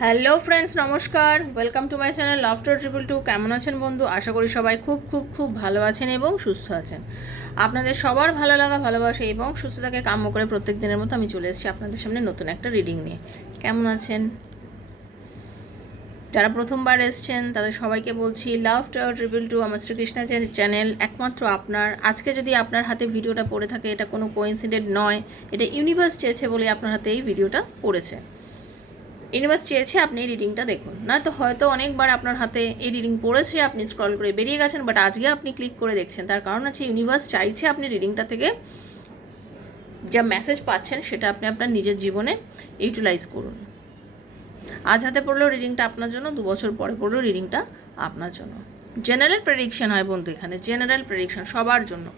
Hello friends, নমস্কার। Welcome to my channel Laughter Triple Two. কেমন আছেন বন্ধু? আশা করি সবাই খুব খুব খুব ভালো আছেন এবং সুস্থ আছেন। আপনাদের সবার ভালো লাগা, ভালোবাসা এবং সুস্থতাকে কাম্য করে প্রত্যেক দিনের মতো আমি চলে এসেছি আপনাদের সামনে নতুন একটা রিডিং নিয়ে। কেমন আছেন? যারা প্রথমবার এসছেন তাদের সবাইকে বলছি, লাভ টাওয়ার ট্রিপল টু আমার শ্রীকৃষ্ণা চ্যানেল একমাত্র আপনার। আজকে যদি আপনার হাতে ভিডিওটা পড়ে থাকে, এটা কোনো কোইন্সিডেন্ট নয়, এটা ইউনিভার্স চেয়েছে বলে আপনার হাতে এই ভিডিওটা পড়েছে। ইউনিভার্স চেয়েছে আপনি এই রিডিংটা দেখুন, না তো হয়তো অনেকবার আপনার হাতে এই রিডিং পড়েছে, আপনি স্ক্রল করে বেরিয়ে গেছেন, বাট আজকে আপনি ক্লিক করে দেখছেন। তার কারণ হচ্ছে ইউনিভার্স চাইছে আপনি রিডিংটা থেকে যা মেসেজ পাচ্ছেন সেটা আপনি আপনার নিজের জীবনে ইউটিলাইজ করুন। আজ হাতে পড়লেও রিডিংটা আপনার জন্য, 2 বছর পরে পড়লেও রিডিংটা আপনার জন্য। জেনারেল প্রেডিকশন হয় বন্ধু, এখানে জেনারেল প্রেডিকশন সবার জন্য।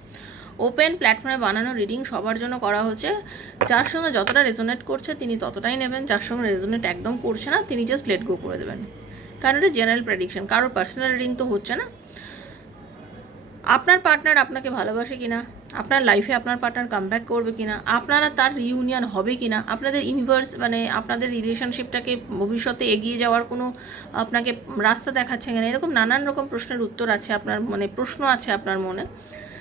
ওপেন প্ল্যাটফর্মে বানানো রিডিং সবার জন্য করা হচ্ছে। যার সঙ্গে যতটা রেজোনেট করছে তিনি ততটাই নেবেন, যার সঙ্গে রেজোনেট একদম করছে না তিনি জাস্ট লেট গো করে দেবেন। কারণ এটা জেনারেল প্রেডিকশন, কারোর পার্সোনাল রিডিং তো হচ্ছে না। আপনার পার্টনার আপনাকে ভালোবাসে কিনা, আপনার লাইফে আপনার পার্টনার কামব্যাক করবে কিনা, আপনারা তার রিউনিয়ন হবে কিনা, আপনাদের ইউনিভার্স মানে আপনাদের রিলেশনশিপটাকে ভবিষ্যতে এগিয়ে যাওয়ার কোনো আপনাকে রাস্তা দেখাচ্ছে কিনা, এরকম নানান রকম প্রশ্নের উত্তর আছে আপনার মনে, প্রশ্ন আছে আপনার মনে।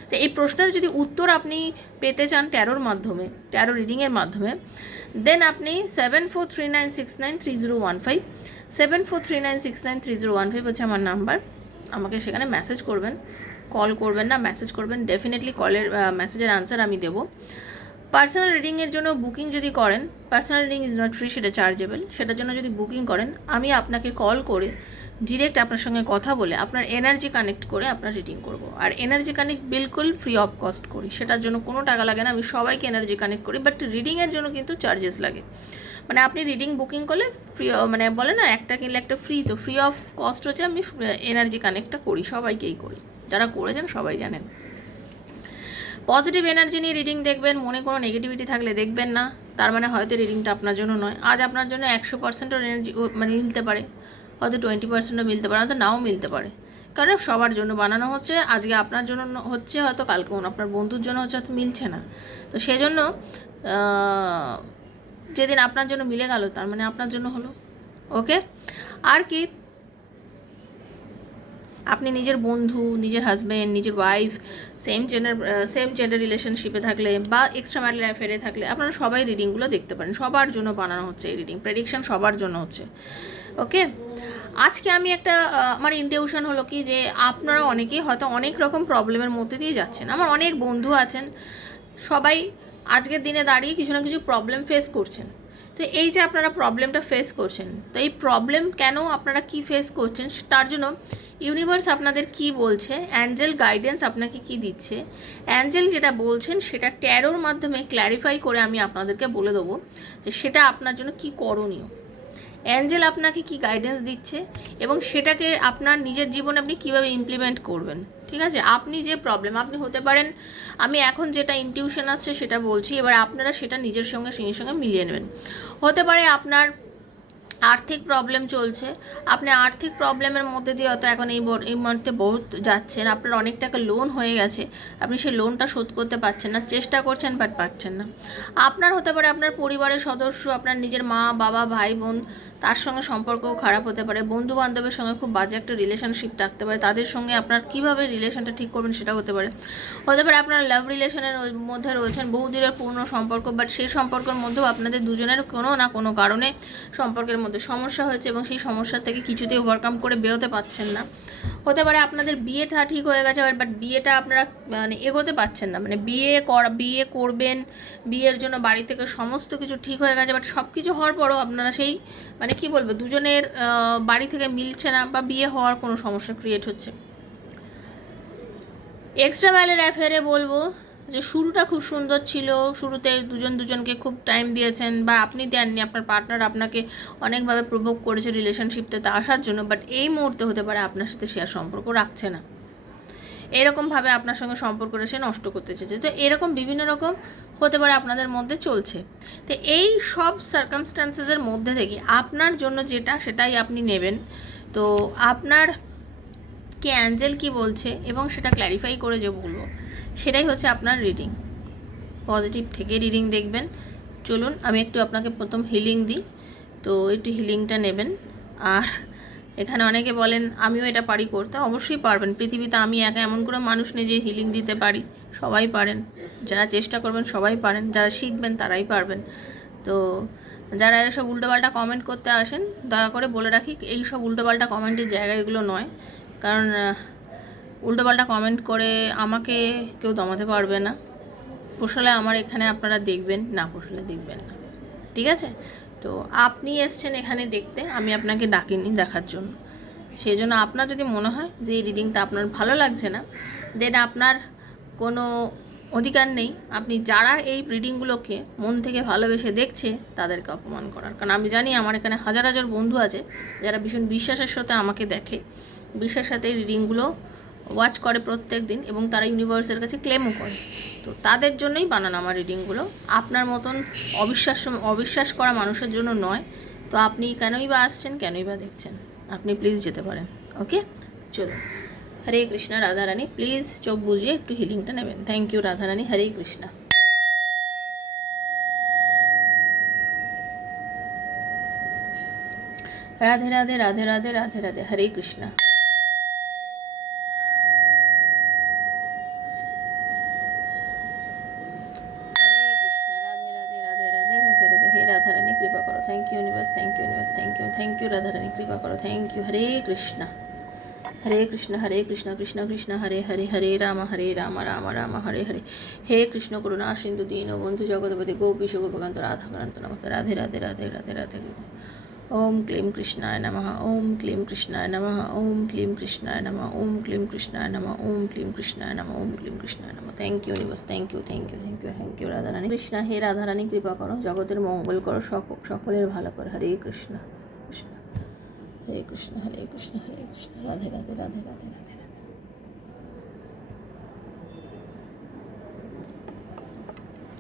তো এই প্রশ্নের যদি উত্তর আপনি পেতে চান ট্যারোর মাধ্যমে, ট্যারো রিডিংয়ের মাধ্যমে, দেন আপনি 7439693015 7439693015 হচ্ছে আমার নাম্বার। আমাকে সেখানে মেসেজ করবেন, কল করবেন না, মেসেজ করবেন। ডেফিনেটলি কলের মেসেজের আনসার আমি দেবো। পার্সোনাল রিডিংয়ের জন্য বুকিং যদি করেন, personal reading is not free, সেটা চার্জেবল। সেটার জন্য যদি বুকিং করেন, আমি আপনাকে কল করে ডিরেক্ট আপনার সঙ্গে কথা বলে আপনার এনার্জি কানেক্ট করে আপনার রিডিং করব। আর এনার্জি কানেক্ট বিলকুল ফ্রি অফ কস্ট করি, সেটার জন্য কোনো টাকা লাগে না। আমি সবাইকে এনার্জি কানেক্ট করি, বাট রিডিংয়ের জন্য কিন্তু চার্জেস লাগে। মানে আপনি রিডিং বুকিং করলে ফ্রি, মানে বলে না একটা কিনলে একটা ফ্রি, তো ফ্রি অফ কস্ট হচ্ছে আমি এনার্জি কানেক্টটা করি, সবাইকেই করি, যারা করেছেন সবাই জানেন। পজিটিভ এনার্জি নিয়ে রিডিং দেখবেন, মনে কোনো নেগেটিভিটি থাকলে দেখবেন না, তার মানে হয়তো রিডিংটা আপনার জন্য নয়। আজ আপনার জন্য 100%ও এনার্জি মানে মিলতে পারে, হয়তো 20%ও মিলতে পারে, হয়তো নাও মিলতে পারে। কারণ সবার জন্য বানানো হচ্ছে, আজকে আপনার জন্য হচ্ছে, হয়তো কালকে আপনার বন্ধুর জন্য হচ্ছে, হয়তো মিলছে না। তো সেজন্য যেদিন আপনার জন্য মিলে গেল তার মানে আপনার জন্য হলো। ওকে, আর কি, আপনি নিজের বন্ধু, নিজের হাজব্যান্ড, নিজের ওয়াইফ, সেম জেন্ডার রিলেশনশিপে থাকলে বা এক্সট্রা ম্যারিটাল অ্যাফেয়ারে থাকলে আপনারা সবাই রিডিংগুলো দেখতে পারেন। সবার জন্য বানানো হচ্ছে এই রিডিং, প্রেডিকশন সবার জন্য হচ্ছে। ওকে, আজকে আমি একটা আমার ইনটিউশন হলো কি, যে আপনারা অনেকেই হয়তো অনেক রকম প্রবলেমের মধ্যে দিয়ে যাচ্ছেন। আমার অনেক বন্ধু আছেন, সবাই আজকের দিনে দাঁড়িয়ে কিছু না কিছু প্রবলেম ফেস করছেন। তো এই যে আপনারা প্রবলেমটা ফেস করছেন, তো এই প্রবলেম কেন, আপনারা কি ফেস করছেন, তার জন্য ইউনিভার্স আপনাদের কি বলছে, অ্যাঞ্জেল গাইডেন্স আপনাকে কি দিচ্ছে, অ্যাঞ্জেল যেটা বলছেন সেটা ট্যারোর মাধ্যমে ক্ল্যারিফাই করে আমি আপনাদেরকে বলে দেবো যে সেটা আপনার জন্য কি করণীয়। অ্যাঞ্জেল আপনাকে কি গাইডেন্স দিচ্ছে এবং সেটাকে আপনার নিজের জীবনে আপনি কীভাবে ইমপ্লিমেন্ট করবেন। ঠিক আছে, আপনি যে প্রবলেম, আপনি হতে পারেন, আমি এখন যেটা ইনটিউশন আসছে সেটা বলছি, এবার আপনারা সেটা নিজের সঙ্গে মিলিয়ে নেবেন। হতে পারে আপনার আর্থিক প্রবলেম চলছে, আপনি আর্থিক প্রবলেমের মধ্যে দিয়ে হয়তো এখন এই মুহূর্তে বহুত যাচ্ছেন, আপনার অনেক টাকা লোন হয়ে গেছে, আপনি সেই লোনটা শোধ করতে পারছেন না, চেষ্টা করছেন বাট পারছেন না। আপনার হতে পারে আপনার পরিবারের সদস্য, আপনার নিজের মা বাবা ভাই বোন, তার সঙ্গে সম্পর্কও খারাপ হতে পারে, বন্ধু বান্ধবের সঙ্গে খুব বাজে একটা রিলেশনশিপ থাকতে পারে, তাদের সঙ্গে আপনার কীভাবে রিলেশনটা ঠিক করবেন সেটা হতে পারে। হতে পারে আপনার লাভ রিলেশনের মধ্যে রয়েছেন, বহুদিনের পূর্ণ সম্পর্ক, বাট সেই সম্পর্কের মধ্যেও আপনাদের দুজনের কোনো না কোনো কারণে সম্পর্কের মধ্যে সমস্যা হয়েছে এবং সেই সমস্যা থেকে কিছুতেই ওভারকাম করে বেরোতে পারছেন না। হতে পারে আপনাদের বিয়েটা ঠিক হয়ে গেছে, বাট বিয়েটা আপনারা মানে এগোতে পারছেন না, মানে বিয়ে করবেন, বিয়ের জন্য বাড়ি থেকে সমস্ত কিছু ঠিক হয়ে গেছে, বাট সব কিছু হওয়ার পরও আপনারা সেই মানে কি বলবো, দুজনের বাড়ি থেকে মিলছে না বা বিয়ে হওয়ার কোনো সমস্যা ক্রিয়েট হচ্ছে। এক্সট্রা ম্যারিটাল অ্যাফেয়ারে বলবো যে শুরুটা খুব সুন্দর ছিল, শুরুতে দুজনকে খুব টাইম দিয়েছেন বা আপনি দেননি, আপনার পার্টনার আপনাকে অনেকভাবে প্রভোগ করেছে রিলেশনশিপটাতে আসার জন্য, বাট এই মুহূর্তে হতে পারে আপনার সাথে সে আর সম্পর্ক রাখছে না, এরকমভাবে আপনার সঙ্গে সম্পর্কটা সে নষ্ট করতে চেয়েছে। তো এরকম বিভিন্ন রকম হতে পারে আপনাদের মধ্যে চলছে। তো এই সব সার্কামস্ট্যান্সেসের মধ্যে থেকে আপনার জন্য যেটা সেটাই আপনি নেবেন। তো আপনার কি অ্যাঞ্জেল কি বলছে এবং সেটা ক্ল্যারিফাই করে যে বলবো, সেটাই হচ্ছে আপনার রিডিং। পজিটিভ থেকে রিডিং দেখবেন। চলুন আমি একটু আপনাকে প্রথম হিলিং দিই। তো একটু হিলিংটা নেবেন। আর এখানে অনেকে বলেন আমিও এটা পারি করতে, অবশ্যই পারবেন। পৃথিবীতে আমি একা এমন কোনো মানুষ নেই যে হিলিং দিতে পারি, সবাই পারেন। যারা চেষ্টা করবেন সবাই পারেন, যারা শিখবেন তারাই পারবেন। তো যারা এসব উল্টোপাল্টা কমেন্ট করতে আসেন, দয়া করে বলে রাখি এই সব উল্টোপাল্টা কমেন্টের জায়গা এগুলো নয়। কারণ উল্টোপাল্টা কমেন্ট করে আমাকে কেউ দমাতে পারবে না। পোষালে আমার এখানে আপনারা দেখবেন, না পোষালে দেখবেন না, ঠিক আছে? তো আপনি এসছেন এখানে দেখতে, আমি আপনাকে ডাকিনি দেখার জন্য। সেই জন্য আপনার যদি মনে হয় যে এই রিডিংটা আপনার ভালো লাগছে না, দেন আপনার কোনো অধিকার নেই আপনি যারা এই রিডিংগুলোকে মন থেকে ভালোবেসে দেখছে তাদেরকে অপমান করার। কারণ আমি জানি আমার এখানে হাজার হাজার বন্ধু আছে যারা ভীষণ বিশ্বাসের সাথে আমাকে দেখে, বিশ্বাসের সাথে এই রিডিংগুলো ওয়াচ করে প্রত্যেক দিন, এবং তারা ইউনিভার্সের কাছে ক্লেমও করে। তো তাদের জন্যই বানানো আমার রিডিংগুলো, আপনার মতন অবিশ্বাস করা মানুষের জন্য নয়। তো আপনি কেনই বা আসছেন, কেনই বা দেখছেন, আপনি প্লিজ যেতে পারেন। ওকে, চলুন। হরে কৃষ্ণা। রাধারানী প্লিজ চোখ বুঝিয়ে একটু হিলিংটা নেবেন। Thank you Radharani. হরে কৃষ্ণা। রাধে রাধে রাধে রাধে রাধে রাধে। হরে কৃষ্ণা। রাধারানী কৃপা করো। Thank you universe, thank you universe, thank you Radharani কৃপা করো। Thank you. হরে কৃষ্ণা। হরে কৃষ্ণ কৃষ্ণ কৃষ্ণ হরে হরে, হরে রাম রাম রাম হরে হরে। হে কৃষ্ণ করুণা সিন্ধু দীনবন্ধু জগৎপতি গোপীশ গোপকান্ত রাধাকান্ত নমস্তে। রাধে রাধে রাধে রাধে রাধে। ওম ক্লীম কৃষ্ণায় নমঃ। ওম ক্লীম কৃষ্ণায় নমঃ। ওম ক্লীম কৃষ্ণায় নমঃ। ওম ক্লীম কৃষ্ণায় নমঃ। ওম ক্লীম কৃষ্ণায় নমঃ। ওম ক্লীম কৃষ্ণায় নমঃ। Thank you universe, thank you thank you thank you thank you Radharani Krishna. হে রাধারানী কৃপা করো, জগতের মঙ্গল করো, সকলের ভালো করো। হরে কৃষ্ণ কৃষ্ণ হরে কৃষ্ণ হরে কৃষ্ণ হরে কৃষ্ণ রাধে রাধে রাধে রাধে রাধে রাধে।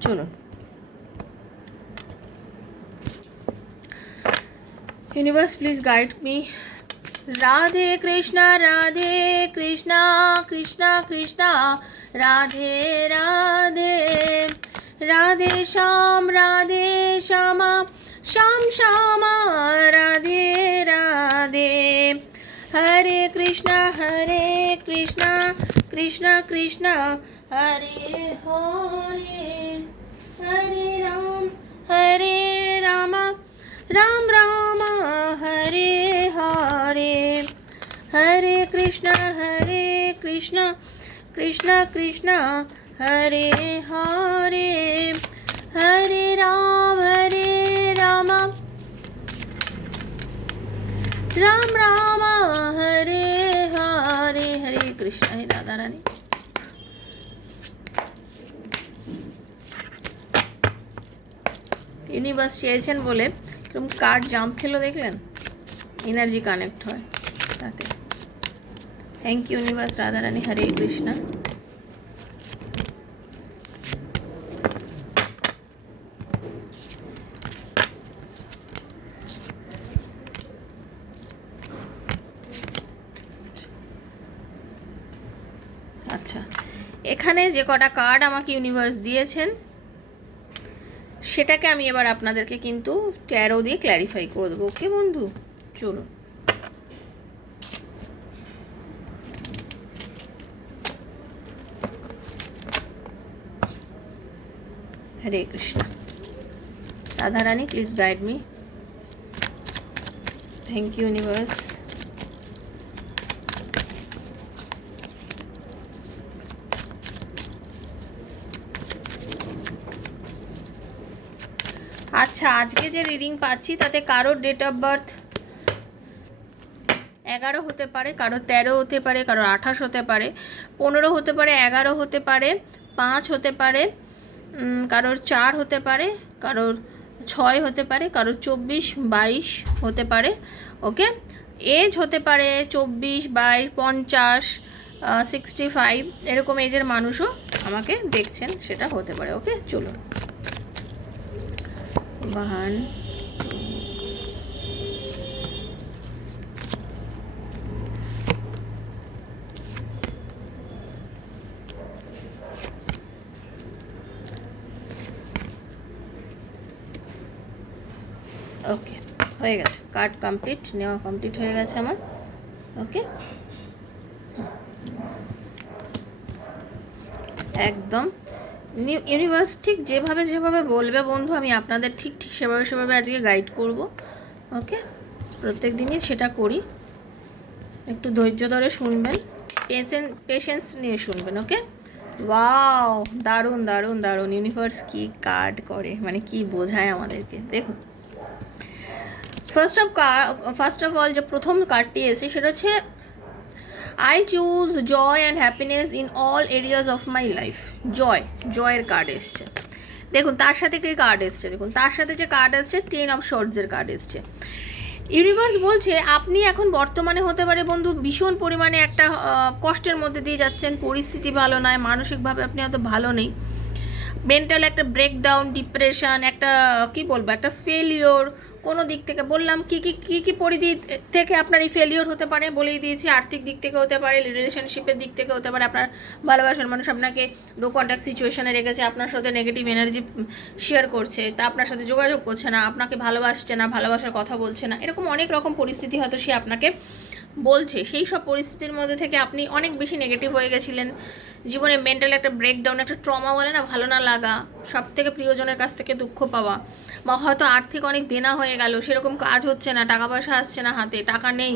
চলুন। Universe please guide me. Radhe Krishna Krishna Krishna Radhe Radhe. Radhe Shyam Shyam Shyama Radhe Radhe. Hare Krishna Krishna Krishna Hare Hare. Hare Ram Ram Ram Hare Hare. Hare Krishna Krishna Krishna Hare Hare. Hare Ram Ram Ram Hare Hare. Hare Krishna. হে রাধা রানী। ইউনিভার্স চেয়েছেন বলে এরকম কার্ড জাম্প খেলো, দেখলেন? এনার্জি কানেক্ট হয় তাতে। Thank you universe. Radharani. Hare Krishna. আচ্ছা, এখানে যে কটা কার্ড আমাকে ইউনিভার্স দিয়েছেন সেটাকে আমি এবার আপনাদেরকে কিন্তু ট্যারো দিয়ে ক্ল্যারিফাই করে দেবো। ওকে বন্ধু, চলুন। Hare Krishna. Radharani please guide me. Thank you universe. আচ্ছা, আজকে যে রিডিং পাচ্ছি তাতে কারোর ডেট অফ বার্থ 11 হতে পারে, কারোর 13 হতে পারে, কারোর 28 হতে পারে, 15 হতে পারে, 11 হতে পারে, 5 হতে পারে, কারোর 4 হতে পারে, কারোর 6 হতে পারে, কারোর 24, 22 হতে পারে। ওকে, এজ হতে পারে 24, 22, 50, 65 এরকম এজের মানুষও আমাকে দেখছেন, সেটা হতে পারে। ওকে, চলুন। 1 ওকে, হয়ে গেছে, কার্ড কমপ্লিট, নেওয়া কমপ্লিট হয়ে গেছে আমার। ওকে, একদম ইউনিভার্স ঠিক যেভাবে বলবে বন্ধু, আমি আপনাদের ঠিক সেভাবে আজকে গাইড করব। ওকে, প্রত্যেক দিনই সেটা করি। একটু ধৈর্য ধরে শুনবেন, পেশেন্স নিয়ে শুনবেন। ওকে, ওয়াও, দারুণ দারুণ দারুণ। ইউনিভার্স কি কার্ড করে, মানে কি বোঝায় আমাদেরকে, দেখুন। ফার্স্ট অফ অল যে প্রথম কার্ডটি এসেছে সেটা হচ্ছে I choose joy and happiness in all areas of my life. জয়ের কার্ড এসছে। দেখুন তার সাথে কি কার্ড এসছে, দেখুন তার সাথে যে কার্ড এসছে 10 অফ শর্টসের কার্ড এসছে। ইউনিভার্স বলছে আপনি এখন বর্তমানে হতে পারে বন্ধু ভীষণ পরিমাণে একটা কষ্টের মধ্যে দিয়ে যাচ্ছেন, পরিস্থিতি ভালো নয়, মানসিকভাবে আপনি হয়তো ভালো নেই, মেন্টাল একটা ব্রেকডাউন, ডিপ্রেশন, একটা কি বলবো, একটা ফেলিওর কোনো দিক থেকে। বললাম কি পরিধি থেকে আপনার এই ফেলিওর হতে পারে বলেই দিয়েছি। আর্থিক দিক থেকে হতে পারে, রিলেশনশিপের দিক থেকে হতে পারে, আপনার ভালোবাসার মানুষ আপনাকে নো কন্ট্যাক্ট সিচুয়েশনে রেখেছে, আপনার সাথে নেগেটিভ এনার্জি শেয়ার করছে, তা আপনার সাথে যোগাযোগ করছে না, আপনাকে ভালোবাসছে না, ভালোবাসার কথা বলছে না, এরকম অনেক রকম পরিস্থিতি হয়তো সে আপনাকে বলছে। সেই সব পরিস্থিতির মধ্যে থেকে আপনি অনেক বেশি নেগেটিভ হয়ে গেছিলেন, জীবনে মেন্টাল একটা ব্রেকডাউন, একটা ট্রমা বলে না, ভালো না লাগা, সব থেকে প্রিয়জনের কাছ থেকে দুঃখ পাওয়া, বা হয়তো আর্থিক অনেক দেনা হয়ে গেল, সেরকম কাজ হচ্ছে না, টাকা পয়সা আসছে না, হাতে টাকা নেই,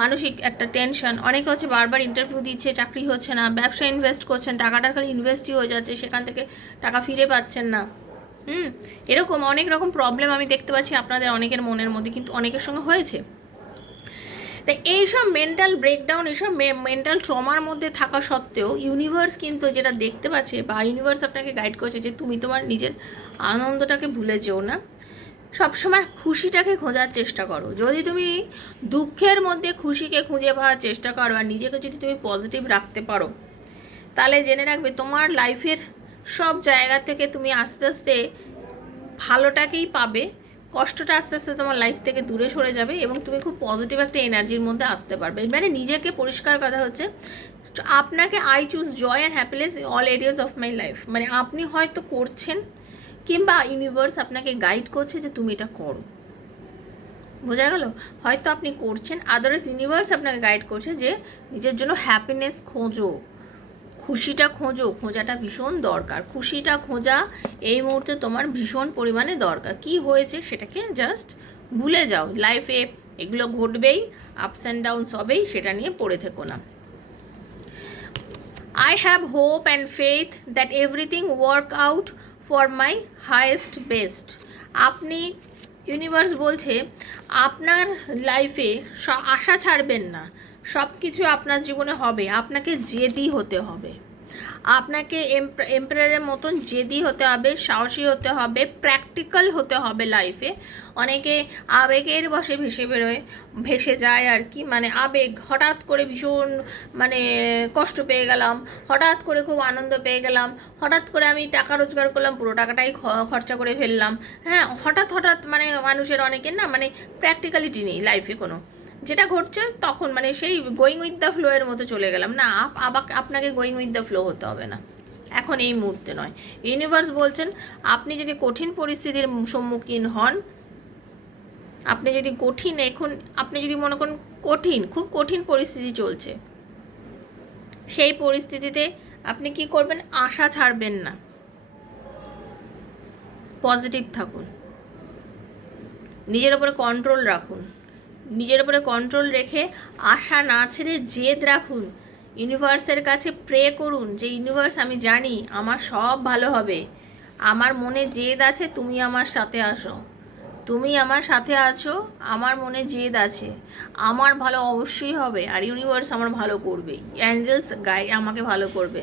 মানসিক একটা টেনশন। অনেকে হচ্ছে বারবার ইন্টারভিউ দিচ্ছে, চাকরি হচ্ছে না, ব্যবসা ইনভেস্ট করছেন, টাকাটা খালি ইনভেস্টই হয়ে যাচ্ছে, সেখান থেকে টাকা ফিরে পাচ্ছেন না। এরকম অনেক রকম প্রবলেম আমি দেখতে পাচ্ছি আপনাদের অনেকের মনের মধ্যে, কিন্তু অনেকের সঙ্গে হয়েছে। তাই এইসব মেন্টাল ব্রেকডাউন, এইসব মেন্টাল ট্রমার মধ্যে থাকা সত্ত্বেও ইউনিভার্স কিন্তু যেটা দেখতে পাচ্ছে, বা ইউনিভার্স আপনাকে গাইড করছে যে তুমি তোমার নিজের আনন্দটাকে ভুলে যেও না, সবসময় খুশিটাকে খোঁজার চেষ্টা করো। যদি তুমি দুঃখের মধ্যে খুশিকে খুঁজে পাওয়ার চেষ্টা করো আর নিজেকে যদি তুমি পজিটিভ রাখতে পারো, তাহলে জেনে রাখবে তোমার লাইফের সব জায়গা থেকে তুমি আস্তে আস্তে ভালোটাকেই পাবে, কষ্টটা আস্তে আস্তে তোমার লাইফ থেকে দূরে সরে যাবে এবং তুমি খুব পজিটিভ একটা এনার্জির মধ্যে আসতে পারবে। মানে নিজেকে পরিষ্কার কথা হচ্ছে আপনাকে I choose joy and happiness in all areas of my life. মানে আপনি হয়তো করছেন, কিংবা ইউনিভার্স আপনাকে গাইড করছে যে তুমি এটা করো। বোঝা গেল? হয়তো আপনি করছেন, আদারওয়াইজ ইউনিভার্স আপনাকে গাইড করছে যে নিজের জন্য হ্যাপিনেস খোঁজো, খুশিটা খোঁজো, খোঁজাটা ভীষণ দরকার। খুশিটা খোঁজা এই মুহূর্তে তোমার ভীষণ পরিমাণে দরকার। কি হয়েছে সেটাকে জাস্ট ভুলে যাও, লাইফে এগুলো ঘটবেই, আপস অ্যান্ড ডাউনস হবেই, সেটা নিয়ে পড়ে থেকো না। I have hope and faith that everything work out for my highest best. আপনি ইউনিভার্স বলছে আপনার লাইফে আশা ছাড়বেন না, সব কিছু আপনার জীবনে হবে, আপনাকে জেদি হতে হবে, আপনাকে এম্পায়ারের মতন জেদি হতে হবে, সাহসী হতে হবে, প্র্যাকটিক্যাল হতে হবে লাইফে। অনেকে আবেগের বশে ভেসে যায় আর কি, মানে আবেগ, হঠাৎ করে ভীষণ মানে কষ্ট পেয়ে গেলাম, হঠাৎ করে খুব আনন্দ পেয়ে গেলাম, হঠাৎ করে আমি টাকা রোজগার করলাম, পুরো টাকাটাই খরচা করে ফেললাম। হ্যাঁ, হঠাৎ মানে মানুষের অনেকের না মানে প্র্যাকটিক্যালিটি নেই লাইফে কোনো, যেটা ঘটছে তখন মানে সেই গোয়িং উইথ দ্য ফ্লো এর মতো চলে গেলাম না। আপনাকে গোয়িং উইথ দ্য ফ্লো হতে হবে না, এখন এই মুহূর্তে নয়। ইউনিভার্স বলছেন আপনি যদি কঠিন পরিস্থিতির সম্মুখীন হন, আপনি যদি আপনি যদি মনে করেন খুব কঠিন পরিস্থিতি চলছে, সেই পরিস্থিতিতে আপনি কি করবেন, আশা ছাড়বেন না, পজিটিভ থাকুন, নিজের উপরে কন্ট্রোল রাখুন, নিজের উপরে কন্ট্রোল রেখে আশা না ছেড়ে জেদ রাখুন, ইউনিভার্সের কাছে প্রে করুন যে ইউনিভার্স আমি জানি আমার সব ভালো হবে, আমার মনে জেদ আছে, তুমি আমার সাথে আসো, তুমি আমার সাথে আছো, আমার মনে জেদ আছে, আমার ভালো অবশ্যই হবে, আর ইউনিভার্স আমার ভালো করবেই, অ্যাঞ্জেলস গাইড আমাকে ভালো করবে,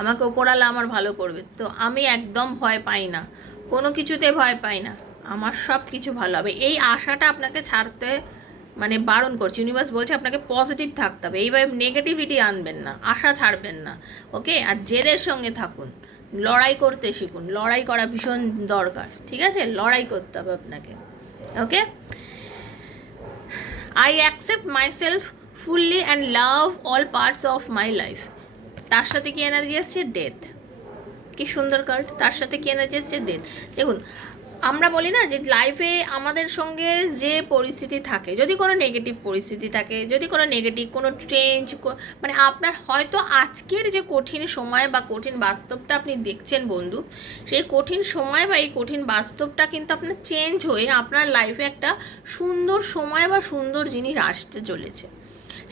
আমাকে ওপরালা আমার ভালো করবে। তো আমি একদম ভয় পাই না, কোনো কিছুতে ভয় পাই না, আমার সব কিছু ভালো হবে। এই আশাটা আপনাকে ছাড়তে মানে বারণ করছে। ইউনিভার্স বলছে আপনাকে পজিটিভ থাকতে হবে, এইভাবে নেগেটিভিটি আনবেন না, আশা ছাড়বেন না। ওকে, আর জেদের সঙ্গে থাকুন, লড়াই করতে শিখুন, লড়াই করা ভীষণ দরকার, ঠিক আছে? লড়াই করতে হবে আপনাকে। Okay, I accept myself fully and love all parts of my life. তার সাথে কি এনার্জি আসছে, ডেথ। কি সুন্দর কার্ড, তার সাথে কি এনার্জি আসছে, ডেথ। দেখুন আমরা বলি না যে লাইফে আমাদের সঙ্গে যে পরিস্থিতি থাকে, যদি কোনো নেগেটিভ পরিস্থিতি থাকে, যদি কোনো নেগেটিভ কোনো চেঞ্জ, মানে আপনার হয়তো আজকের যে কঠিন সময় বা কঠিন বাস্তবটা আপনি দেখছেন বন্ধু, সেই কঠিন সময় বা এই কঠিন বাস্তবটা কিন্তু আপনার চেঞ্জ হয়ে আপনার লাইফে একটা সুন্দর সময় বা সুন্দর জিনিস আসতে চলেছে,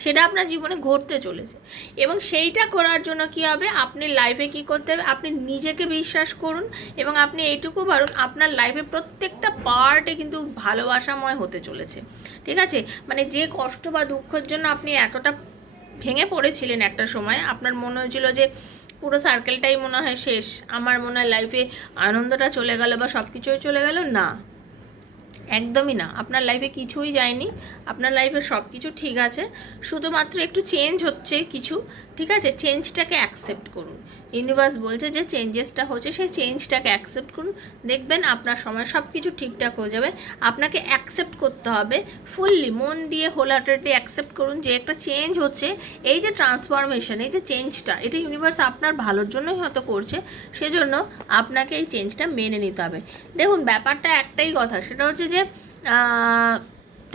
সেটা আপনার জীবনে ঘটতে চলেছে। এবং সেইটা করার জন্য কি হবে, আপনি লাইফে কি করতে হবে, আপনি নিজেকে বিশ্বাস করুন এবং আপনি এইটুকু পারুন আপনার লাইফে প্রত্যেকটা পার্টে কিন্তু ভালোবাসাময় হতে চলেছে, ঠিক আছে? মানে যে কষ্ট বা দুঃখের জন্য আপনি এতটা ভেঙে পড়েছিলেন একটা সময়, আপনার মনে হয়েছিল যে পুরো সার্কেলটাই মনে হয় শেষ, আমার মনে হয় লাইফে আনন্দটা চলে গেল বা সব কিছুই চলে গেল, না, একদমই না। আপনার লাইফে কিছুই যায়নি, আপনার লাইফে সব কিছু ঠিক আছে, শুধুমাত্র একটু চেঞ্জ হচ্ছে কিছু, ঠিক আছে? চেঞ্জটাকে অ্যাকসেপ্ট করুন। ইউনিভার্স বলছে যে চেঞ্জেসটা হচ্ছে, সেই চেঞ্জটাকে অ্যাকসেপ্ট করুন, দেখবেন আপনার সময় সব কিছু ঠিকঠাক হয়ে যাবে। আপনাকে অ্যাকসেপ্ট করতে হবে ফুললি, মন দিয়ে হোলহার্টেডলি অ্যাকসেপ্ট করুন যে একটা চেঞ্জ হচ্ছে। এই যে ট্রান্সফরমেশন, এই যে চেঞ্জটা, এটা ইউনিভার্স আপনার ভালোর জন্যই হয়তো করছে, সেজন্য আপনাকে এই চেঞ্জটা মেনে নিতে হবে। দেখুন, ব্যাপারটা একটাই কথা, সেটা হচ্ছে যে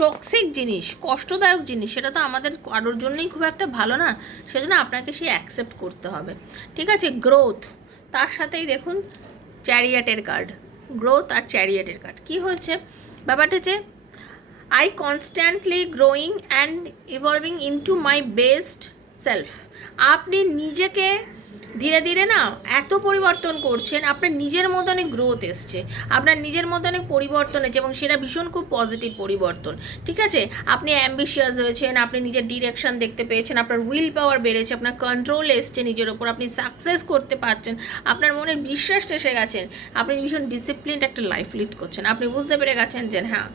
টক্সিক জিনিস, কষ্টদায়ক জিনিস, সেটা তো আমাদের কারোর জন্যই খুব একটা ভালো না, সেজন্য আপনাকে সেই অ্যাকসেপ্ট করতে হবে, ঠিক আছে? গ্রোথ, তার সাথেই দেখুন চ্যারিয়েটের কার্ড, গ্রোথ আর চ্যারিয়েটের কার্ড কী হচ্ছে, ব্যাপারটা হচ্ছে I constantly growing and evolving into my best self. আপনি নিজেকে ধীরে ধীরে না এত পরিবর্তন করছেন, আপনার নিজের মধ্যে অনেক গ্রোথ এসছে, আপনার নিজের মধ্যে অনেক পরিবর্তন এসছে এবং সেটা ভীষণ খুব পজিটিভ পরিবর্তন, ঠিক আছে? আপনি অ্যাম্বিশিয়াস হয়েছেন, আপনি নিজের ডিরেকশন দেখতে পেয়েছেন, আপনার উইল পাওয়ার বেড়েছে, আপনার কন্ট্রোল এসছে নিজের ওপর, আপনি সাকসেস করতে পারছেন, আপনার মনে বিশ্বাস এসে গেছেন, আপনি ভীষণ ডিসিপ্লিনড একটা লাইফ লিড করছেন, আপনি বুঝতে পেরে গেছেন যে হ্যাঁ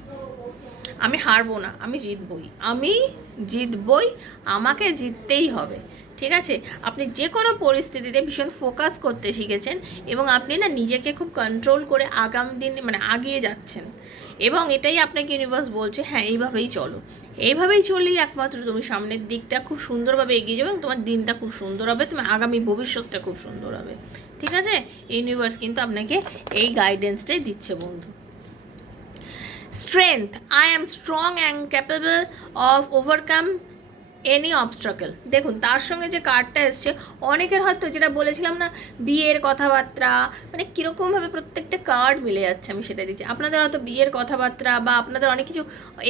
আমি হারবো না, আমি জিতবই, আমি জিতবই, আমাকে জিততেই হবে, ঠিক আছে? আপনি যে কোনো পরিস্থিতিতে ভীষণ ফোকাস করতে শিখেছেন এবং আপনি না নিজেকে খুব কন্ট্রোল করে আগামী দিন মানে আগিয়ে যাচ্ছেন, এবং এটাই আপনাকে ইউনিভার্স বলছে হ্যাঁ এইভাবেই চলো, এইভাবেই চললেই একমাত্র তুমি সামনের দিকটা খুব সুন্দরভাবে এগিয়ে যাবে এবং তোমার দিনটা খুব সুন্দর হবে, তুমি আগামী ভবিষ্যৎটা খুব সুন্দর হবে, ঠিক আছে? ইউনিভার্স কিন্তু আপনাকে এই গাইডেন্সটাই দিচ্ছে বন্ধু। Strength, I am strong and capable of overcome any obstacle. দেখুন তার সঙ্গে যে কার্ডটা এসছে, অনেকের হয়তো যেটা বলেছিলাম না বিয়ের কথাবার্তা, মানে কীরকমভাবে প্রত্যেকটা কার্ড মিলে যাচ্ছে, আমি সেটা দিচ্ছি। আপনাদের হয়তো বিয়ের কথাবার্তা বা আপনাদের অনেক কিছু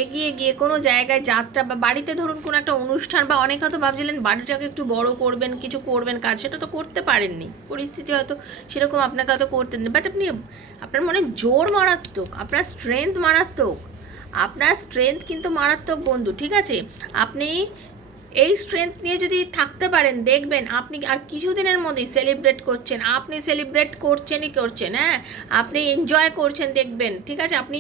এগিয়ে গিয়ে কোনো জায়গায় যাত্রা বা বাড়িতে ধরুন কোনো একটা অনুষ্ঠান, বা অনেক হয়তো ভাবছিলেন বাড়িটাকে একটু বড় করবেন, কিছু করবেন কাজ, সেটা তো করতে পারেননি, পরিস্থিতি হয়তো সেরকম আপনাকে হয়তো করতেন না, বাট আপনি আপনার মনে জোর মারাত্মক, আপনার স্ট্রেংথ মারাত্মক, আপনার স্ট্রেংথ কিন্তু মারাত্মক বন্ধু, ঠিক আছে? আপনি এই স্ট্রেংথ নিয়ে যদি থাকতে পারেন, দেখবেন আপনি আর কিছুদিনের মধ্যেই সেলিব্রেট করছেন, আপনি সেলিব্রেট করছেনই করছেন, হ্যাঁ আপনি এনজয় করছেন, দেখবেন, ঠিক আছে? আপনি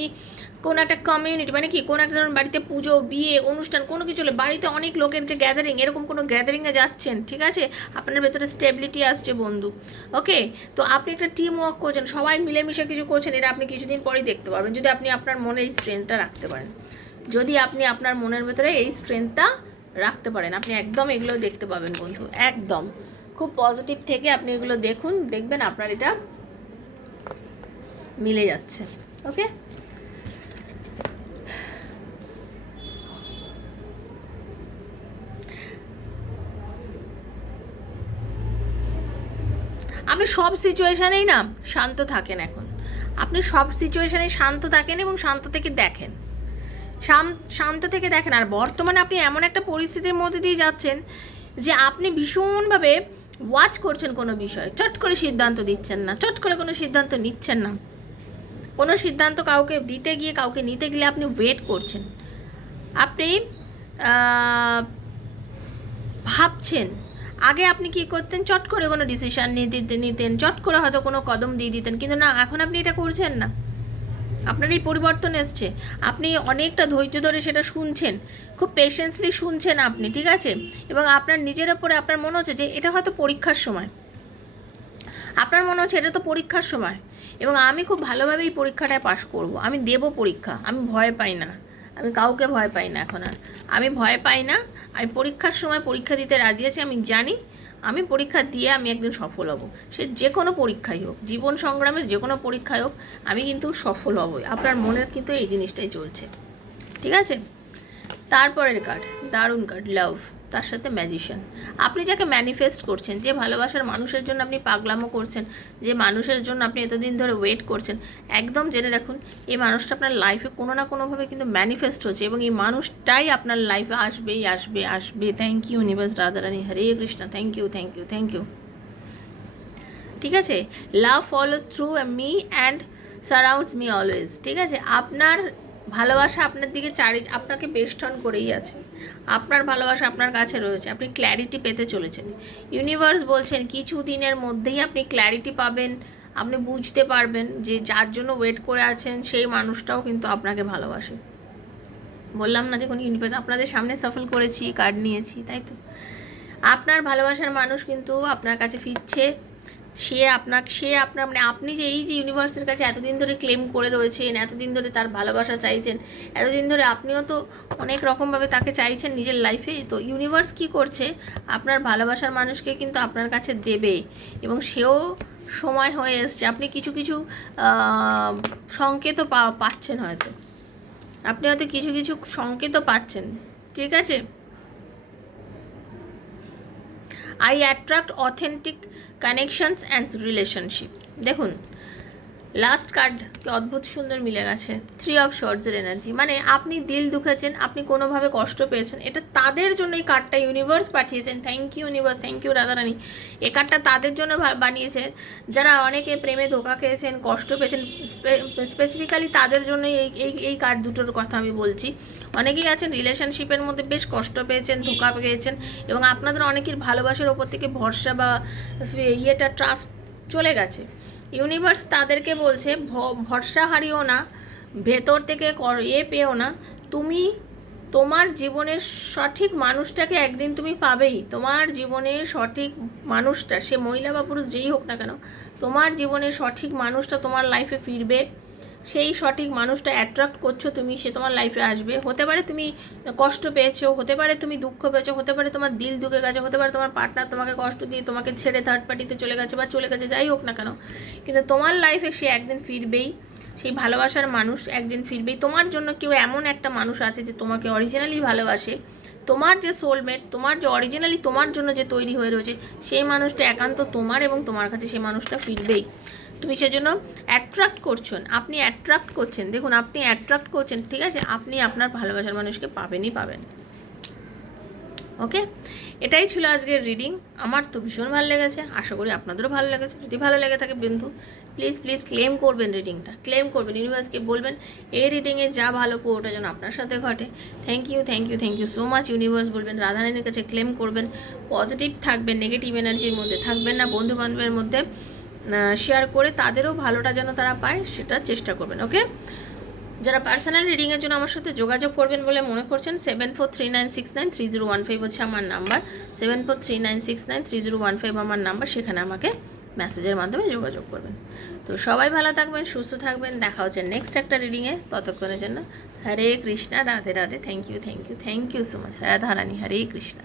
কোনো একটা কমিউনিটি, মানে কি কোনো একটা ধরুন বাড়িতে পুজো, বিয়ে, অনুষ্ঠান, কোনো কিছু হলে বাড়িতে অনেক লোকের যে গ্যাদারিং, এরকম কোনো গ্যাদারিংয়ে যাচ্ছেন, ঠিক আছে? আপনার ভেতরে স্টেবিলিটি আসছে বন্ধু, ওকে? তো আপনি একটা টিম ওয়ার্ক করছেন, সবাই মিলেমিশে কিছু করছেন, এটা আপনি কিছুদিন পরেই দেখতে পারবেন, যদি আপনি আপনার মনে এই স্ট্রেংথটা রাখতে পারেন, যদি আপনি আপনার মনের ভেতরে এই স্ট্রেংথটা রাখতে পারেন, আপনি একদম এগুলো দেখতে পাবেন বন্ধু, একদম খুব পজিটিভ থেকে আপনি এগুলো দেখুন, দেখবেন আপনার এটা মিলে যাচ্ছে, ওকে? আপনি সব সিচুয়েশানেই না শান্ত থাকেন, এখন আপনি সব সিচুয়েশানেই শান্ত থাকেন এবং শান্ত থেকে দেখেন, শান্ত থেকে দেখেন। আর বর্তমানে আপনি এমন একটা পরিস্থিতির মধ্যে দিয়ে যাচ্ছেন যে আপনি ভীষণভাবে ওয়াচ করছেন কোনো বিষয়, চট করে সিদ্ধান্ত দিচ্ছেন না, চট করে কোনো সিদ্ধান্ত নিচ্ছেন না, কোনো সিদ্ধান্ত কাউকে দিতে গিয়ে কাউকে নিতে গেলে আপনি ওয়েট করছেন, আপনি ভাবছেন। আগে আপনি কি করতেন, চট করে কোনো ডিসিশান নিতেন, চট করে হয়তো কোনো কদম দিয়ে দিতেন, কিন্তু না, এখন আপনি এটা করছেন না, আপনার এই পরিবর্তন এসছে, আপনি অনেকটা ধৈর্য ধরে সেটা শুনছেন, খুব পেশেন্সলি শুনছেন আপনি, ঠিক আছে? এবং আপনার নিজের ওপরে আপনার মনে হচ্ছে যে এটা হয়তো পরীক্ষার সময়, আপনার মনে হচ্ছে এটা তো পরীক্ষার সময় এবং আমি খুব ভালোভাবে এই পরীক্ষাটায় পাশ করব, আমি দেব পরীক্ষা, আমি ভয় পাই না, আমি কাউকে ভয় পাই না, এখন আর আমি ভয় পাই না, আমি পরীক্ষার সময় পরীক্ষা দিতে রাজি আছি, আমি জানি আমি পরীক্ষা দিয়ে আমি একদিন সফল হব, সে যে কোনো পরীক্ষাই হোক, জীবন সংগ্রামের যে কোনো পরীক্ষাই হোক, আমি কিন্তু সফল হবই। আপনার মনের কিন্তু এই জিনিসটাই চলছে, ঠিক আছে? তারপরের কার্ড, দারুণ কার্ড, লাভ, তার সাথে ম্যাজিশিয়ান। আপনি যাকে ম্যানিফেস্ট করছেন, যে ভালোবাসার মানুষের জন্য আপনি পাগলামো করছেন, যে মানুষের জন্য আপনি এতদিন ধরে ওয়েট করছেন, একদম জেনে রাখুন এই মানুষটা আপনার লাইফে কোনো না কোনোভাবে কিন্তু ম্যানিফেস্ট হচ্ছে, এবং এই মানুষটাই আপনার লাইফে আসবেই আসবে আসবে। Thank you universe, Radharani, Hare Krishna, thank you thank you thank you. ঠিক আছে, love follows through me and surrounds me always. ঠিক আছে, আপনার ভালোবাসা আপনার দিকে আপনাকে বেষ্টন করেই আছে, আপনার ভালোবাসা আপনার কাছে রয়েছে, আপনি ক্ল্যারিটি পেতে চলেছেন। ইউনিভার্স বলছেন কিছু দিনের মধ্যেই আপনি ক্ল্যারিটি পাবেন, আপনি বুঝতে পারবেন যে যার জন্য ওয়েট করে আছেন সেই মানুষটাও কিন্তু আপনাকে ভালোবাসে। বললাম না, দেখুন ইউনিভার্স আপনাদের সামনে সফল করেছি, কার্ড নিয়েছি, তাই তো? আপনার ভালোবাসার মানুষ কিন্তু আপনার কাছে ফিরছে। সে আপনার মানে আপনি যে এই যে ইউনিভার্সের কাছে এতদিন ধরে ক্লেম করে রয়েছেন, এতদিন ধরে তার ভালোবাসা চাইছেন, এতদিন ধরে আপনিও তো অনেক রকমভাবে তাকে চাইছেন নিজের লাইফে, তো ইউনিভার্স কি করছে, আপনার ভালোবাসার মানুষকে কিন্তু আপনার কাছে দেবে, এবং সেও সময় হয়ে এসছে। আপনি কিছু কিছু সংকেতও পাচ্ছেন, হয়তো আপনি হয়তো কিছু কিছু সংকেতও পাচ্ছেন, ঠিক আছে? I attract authentic connections and relationship. দেখুন লাস্ট কার্ডকে অদ্ভুত সুন্দর মিলে গেছে, 3 অফ শর্টসের এনার্জি। মানে আপনি দিল দুখেছেন, আপনি কোনোভাবে কষ্ট পেয়েছেন, এটা তাদের জন্য এই কার্ডটা ইউনিভার্স পাঠিয়েছেন। Thank you universe, thank you Radharani. এই কার্ডটা তাদের জন্য বানিয়েছে যারা অনেকে প্রেমে ধোকা খেয়েছেন, কষ্ট পেয়েছেন, স্পেসিফিক্যালি তাদের জন্য এই কার্ড দুটোর কথা আমি বলছি। অনেকেই আছেন রিলেশনশিপের মধ্যে বেশ কষ্ট পেয়েছেন, ধোকা পেয়েছেন, এবং আপনাদের অনেকের ভালোবাসার ওপর থেকে ভরসা বা ট্রাস্ট চলে গেছে। ইউনিভার্স তাদেরকে বলছে ভরসা হারিও না, ভেতর থেকে পেও না, তুমি তোমার জীবনের সঠিক মানুষটাকে একদিন তুমি পাবেই। তোমার জীবনের সঠিক মানুষটা, সে মহিলা বা পুরুষ যেই হোক না কেন, তোমার জীবনের সঠিক মানুষটা তোমার লাইফে ফিরবে। সেই সঠিক মানুষটা অ্যাট্রাক্ট করছো তুমি, সে তোমার লাইফে আসবে। হতে পারে তুমি কষ্ট পেয়েছো, হতে পারে তুমি দুঃখ পেয়েছো, হতে পারে তোমার দিল দুঃখে গেছে, হতে পারে তোমার পার্টনার তোমাকে কষ্ট দিয়ে তোমাকে ছেড়ে থার্ড পার্টিতে চলে গেছে বা চলে গেছে, যাই হোক না কেন, কিন্তু তোমার লাইফে সে একদিন ফিরবেই। সেই ভালোবাসার মানুষ একদিন ফিরবেই। তোমার জন্য কেউ এমন একটা মানুষ আছে যে তোমাকে অরিজিনালি ভালোবাসে, তোমার যে সোলমেট, তোমার যে অরিজিনালি তোমার জন্য যে তৈরি হয়ে রয়েছে, সেই মানুষটা একান্ত তোমার, এবং তোমার কাছে সেই মানুষটা ফিরবেই। তুমি সেজন্য অ্যাট্রাক্ট করছেন, আপনি অ্যাট্রাক্ট করছেন, দেখুন আপনি অ্যাট্রাক্ট করছেন, ঠিক আছে? আপনি আপনার ভালোবাসার মানুষকে পাবেনই পাবেন। ওকে, এটাই ছিল আজকের রিডিং। আমার তো ভীষণ ভালো লেগেছে, আশা করি আপনাদেরও ভালো লেগেছে। যদি ভালো লেগে থাকে বন্ধু, প্লিজ প্লিজ ক্লেম করবেন, রিডিংটা ক্লেম করবেন, ইউনিভার্সকে বলবেন এই রিডিংয়ে যা ভালো ওটা যেন আপনার সাথে ঘটে। Thank you thank you thank you so much universe বলবেন, রাধারানীর কাছে ক্লেম করবেন, পজিটিভ থাকবেন, নেগেটিভ এনার্জির মধ্যে থাকবেন না, বন্ধু বান্ধবের মধ্যে শেয়ার করে তাদেরও ভালোটা যেন তারা পায় সেটা চেষ্টা করবেন। ওকে, যারা পার্সোনাল রিডিংয়ের জন্য আমার সাথে যোগাযোগ করবেন বলে মনে করছেন, 7439693015 হচ্ছে আমার নাম্বার, 7439693015 আমার নাম্বার, সেখানে আমাকে মেসেজের মাধ্যমে যোগাযোগ করবেন। তো সবাই ভালো থাকবেন, সুস্থ থাকবেন, দেখা হচ্ছে নেক্সট একটা রিডিংয়ে। ততক্ষণের জন্য Hare Krishna, Radhe Radhe, thank you thank you thank you so much, Radharani, Hare Krishna.